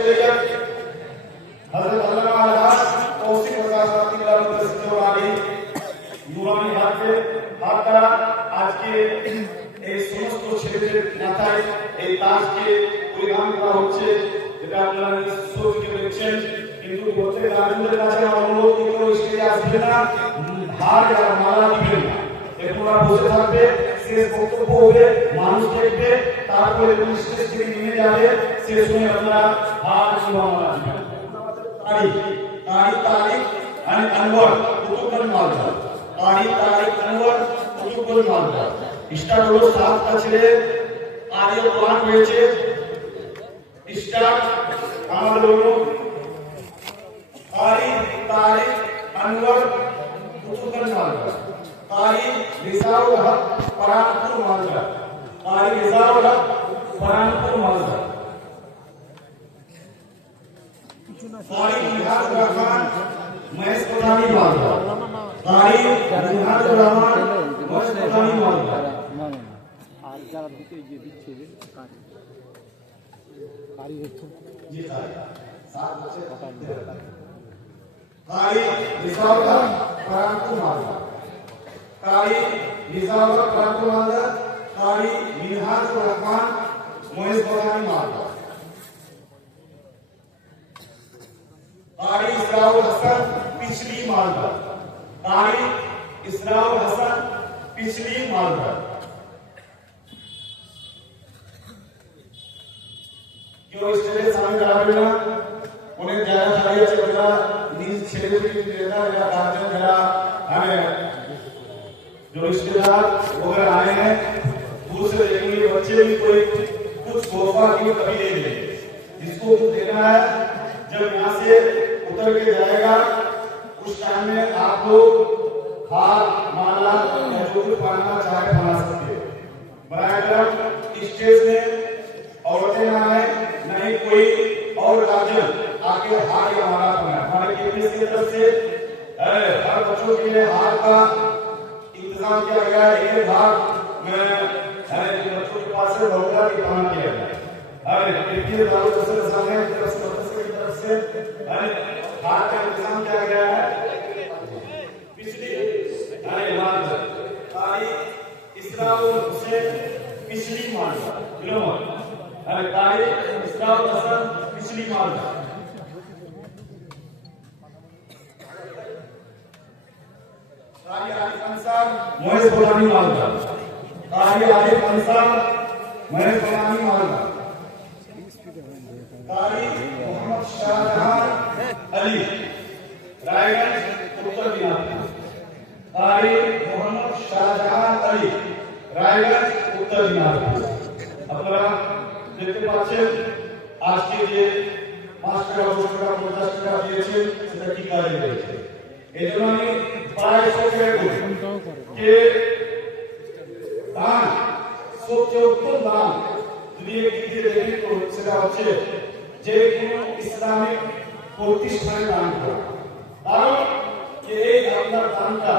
हजरत अल्लामा आलाज तौसीफ নুরানি হাতে হাত দ্বারা আজকে এই সমস্ত ছেলেদের মাথায় এই তাজকে পরিধান করা হচ্ছে, যেটা আপনারা ছবিতে দেখছেন। কিন্তু প্রত্যেক রাজুদের কাছে অনুরোধ কেউ স্টেজে আসবে না, হার আর মালা দিবেন না, এরপর বসে থাকবে। শেষ বক্তব্য হবে, মানুষ দেখবে, তারপরে স্টেজ থেকে নিয়ে যাবে, শেষ হয়ে আপনারা হার কিংবা মালা দিবেন। तारीख अनवर कुतुबुल मालदा तारीख अनवर कुतुबुल मालदा স্টার্ট হলো 7 টা ছেলে আরিয়া প্ল্যান হয়েছে। স্টার্ট আমাদের হলো তারিখ अनवर कुतुबुल मालदा तारीख रिजाउल हक परानपुर मालदा तारीख रिजाउल हक परानपुर मालदा तारीख निहाद रहमान महेश प्रधानी मालदा तारीख निहाद रहमान महेश प्रधानी मालदा আর যারা দিতে যে দিচ্ছে কারি হচ্ছে জি সাত বছর तारीख रिजाउल हक परानपुर मालदा तारीख रिजाउल हक परानपुर मालदा तारीख निहाद रहमान महेश प्रधानी मालदा तारीख इसराउल हसन पिछली मालदा तारीख इसराउल हसन पिछली मालदा क्यों स्टेज सामने दाঁড়াবে না, অনেক জায়গা দাঁড়িয়ে আছে, ওরা নিজ ছেলেদেরকে দেনা या गार्जियन जरा हमें जो रिश्तेदार वगैरह आए हैं दूर से देखेंगे, बच्चे भी कोई कुछ तोहफा की कभी दे देंगे, जिसको कुछ देना है जब यहाँ से उतर के जाएगा उस टाइम में आप लोग हार माला या जो भी पहनना चाहे पहना सकते हो। बराबर स्टेज में औरतें ना आए, नहीं कोई और गार्जियन आके हार या माला पहना। हमारे केपीएस की तरफ से हर बच्चों के लिए हार का इंतजाम किया गया है। एक भाग में बच्चों के पास से रोका के काम किया गया है। केपीएस वालों की तरफ से हार का इंतजाम किया गया है। पिछली तारीख इसराउल हुसैन पिछली मालदा तारीख इसराउल हसन पिछली मालदा तारीख आरिफ अंसार महेश प्रधानी मालदा तारीख आरिफ अंसार महेश प्रधानी मालदा तारीख मोहम्मद शाहजहां अली रायगंज उत्तर दिनाजपुर तारीख मोहम्मद शाहजहां अली रायगंज उत्तर दिनाजपुर। আপনারা দেখতে পাচ্ছেন আজকে যে 5 টাকা 10 টাকা 50 টাকা দিয়েছেন সেটা কি কাজে দিয়েছে। এই জন্য আমি প্রায় সবসময় বলি যে দান সবচেয়ে উত্তম দান যদি একদিকে দেখি তো সেটা হচ্ছে যে কোনো ইসলামিক প্রতিষ্ঠানে দান করা। কারণ এই আপনার দানটা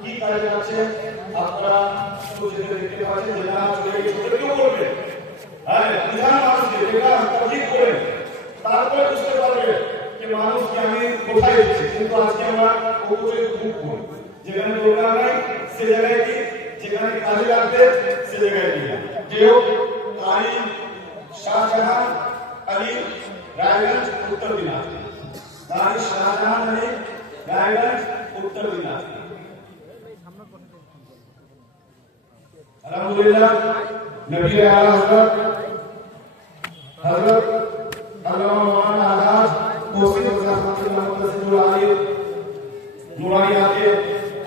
কি কাজে আছে আপনারা বুঝতে দেখতে পাচ্ছেন, যে না চলে গেছে কেউ করবে, হ্যাঁ বিধান মানুষকে যেটা তৌফিক করে তারপরে বুঝতে পারবে যে মানুষকে আমি কোথায় দিচ্ছি। কিন্তু আজকে আমরা উপরে খুব কম, যেখানে দরকার নাই সে জায়গায় কি, যেখানে কাজে লাগবে সে জায়গায় দিই। যে হোক তারিখ শাহজাহান अली रायगंज उत्तर दिनाजपुर तारीख शाहजहां अली रायगंज उत्तर दिनाजपुर। अल्हम्दुलिल्लाह नबी आला हजरत अल्लामा मौलाना आलाज तौसीफ নুরানি হাতে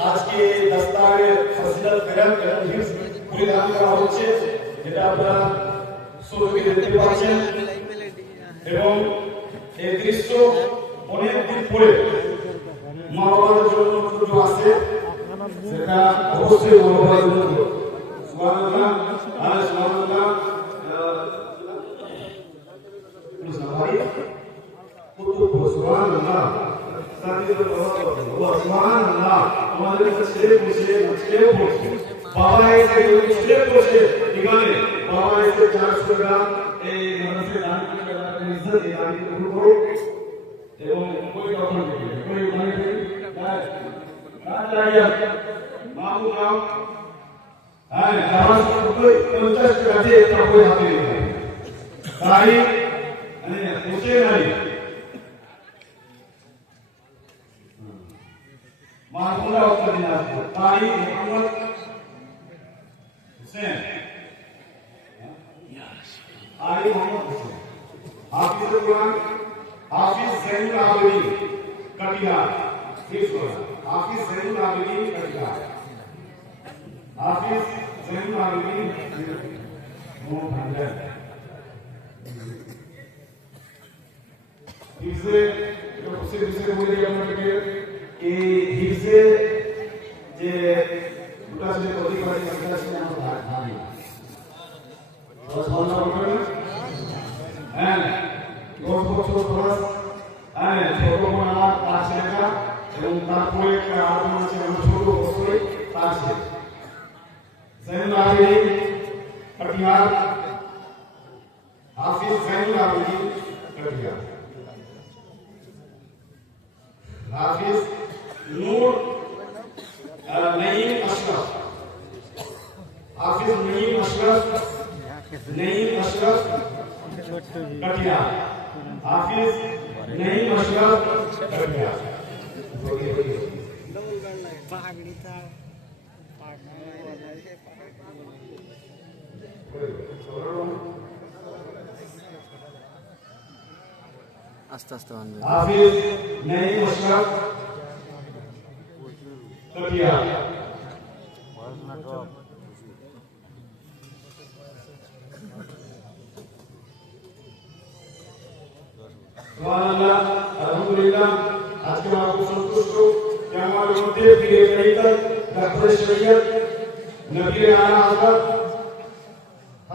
আজকে দস্তারে ফজিলত করম পরিধান করা হচ্ছে, যেটা আপনারা ছবিতে দেখতে পাচ্ছেন। এবং এই দৃশ্য অনেক দিন পরে মা বাবার জন্য কিছু আছে, সেটা অবশ্যই মা বাবার জন্য সুবহানাল্লাহ সুবহানাল্লাহ সুবহানাল্লাহ সুবহানাল্লাহ। আমাদের ছেলে বসে বাবা এসে ছেলে বসে এখানে বাবা এসে 400 গ্রাম এই মানুষের দান করে ইজ্জত শুরু করো এবং ওই তখন থেকে ওই ওখানে থেকে না চাইয়া মামু নাম হ্যাঁ আমার ওই 50 টাকা দিয়ে তারপরে হাতে নিয়ে তাই মানে বসে নাই মামুরা ওখানে আসবে তাই Mohammad Hussain Ali Muhammad Hussain, Hafiz Quran, Hafiz Zainul Abidin, Katihar, Hafiz Zainul Abidin, Katihar, Hafiz Zainul Abidin, Mohammed. Hifze, उसे बोले कि हमने कि हिफ्जे जे उटा से कोई बात नहीं से हम हाँ और सोना बोले हैं बहुत बहुत थोड़ा हैं छोटो माना ताशे का এবং তারপরে আরো আছে আমরা ছোট বছরে তাশে জাইনুল আবেদিন কটিহার হাফিজ জাইনুল আবেদিন কটিহার हाफिज नूर नईम अशरफ हाफिज नईम अशरफ कटिहार हाफिज नईम अशरफ कटिहार আস্তে আস্তে আনবে हाफिज नईम अशरफ कटिहार सुभानअल्लाह अल्हम्दुलिल्लाह आज के आपको संतुष्ट हो कि हमारे मध्य फिर एक नई तक डॉक्टर शरीयत नबी आला हजरत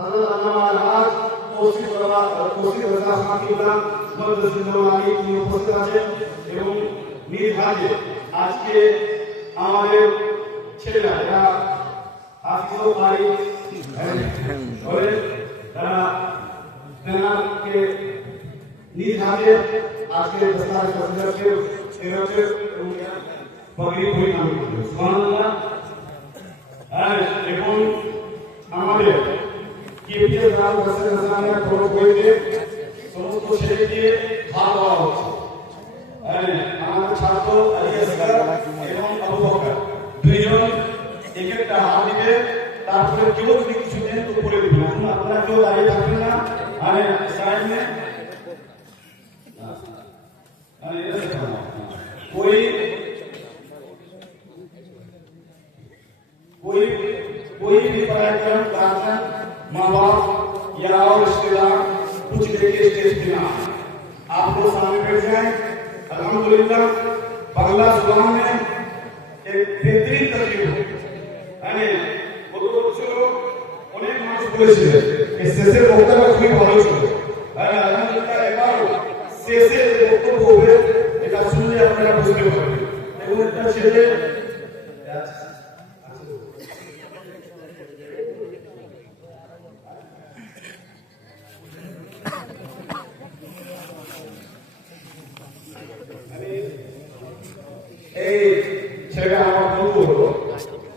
अल्लामा अलहाज तौसीफ रजा खान किबला मदद जिंदगी की उपस्थित আছেন এবং নির্ভাগে আজকে আমাদের ছেলেরা যারা হাফিজ ও কারি করে তারা তেনাকে নির্ভাগে আজকে দস্তার সদস্যকে এরকম পগড়ি পরি নাম করে সুবহানাল্লাহ এবং আমাদের কিবিয়ে রাম রাসূল সাল্লাল্লাহু আলাইহি ওয়াসাল্লাম বইতে সমস্ত ছেড়ে দিয়ে ভাগ হওয়া হচ্ছে আমাদের ছাত্র আলী আসগার এবং আবু বকর দুইজন এক একটা হাত দিবে তারপরে কেউ যদি কিছু দেন তো করে দিবেন এখন আপনারা কেউ দাঁড়িয়ে থাকবেন না আরে সাইড में कोई भी कार्यक्रम गार्जियन माँ बाप या और रिश्तेदार कुछ लेके स्टेज पे ना आप लोग सामने बैठ जाएं। अल्हम्दुलिल्लाह बांग्ला जुबान में एक बेहतरीन तरकीब है বলছিল অনেক মানুষ বলেছিল এই শেষের বক্তব্য খুবই ভালো ছিল আলহামদুলিল্লাহ এবারও শেষে যে বক্তব্য হবে এটা শুনলে আপনারা বুঝতে পারবেন এবং একটা ছেলে এই ছেলেটা আমার বন্ধু হলো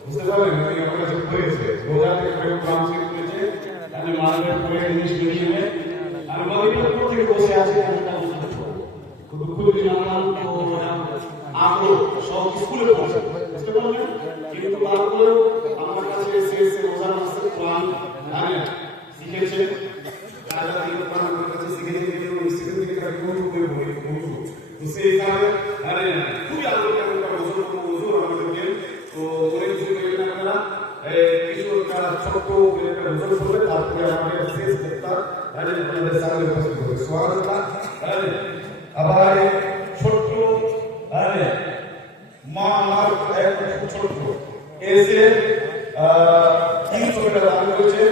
বুঝতে পারলেন আমার কাছে পড়েছে রোজাতে করে গ্রাম থেকে পড়েছে আমি মানবের পড়ে ইংলিশ মিডিয়ামে আমি মানবের পর থেকে বসে আছি খুবই নাম তো আগ্রহ সব স্কুলে পড়ছে বুঝতে পারলেন কিন্তু তারপরেও আমার কাছে এসে রোজার মাসে কোরআন শিখেছে কাজা দিয়ে কোরআন আমার কাছে শিখে দিয়ে শিখে দিয়ে কারণ করে বলি তো সেই কারণে খুবই আগ্রহ হুজুর আমাদেরকে তো অনেক কিছু বললেন আপনারা কিছু একটা ছোট্ট একটা হুজুর বলে তারপরে আমাদের শেষ বক্তা আপনাদের সামনে উপস্থিত হবে সুবহানাল্লাহ আবার ছোট্ট মা আমার ছোট্ট এসে 300 টাকা দান করেছে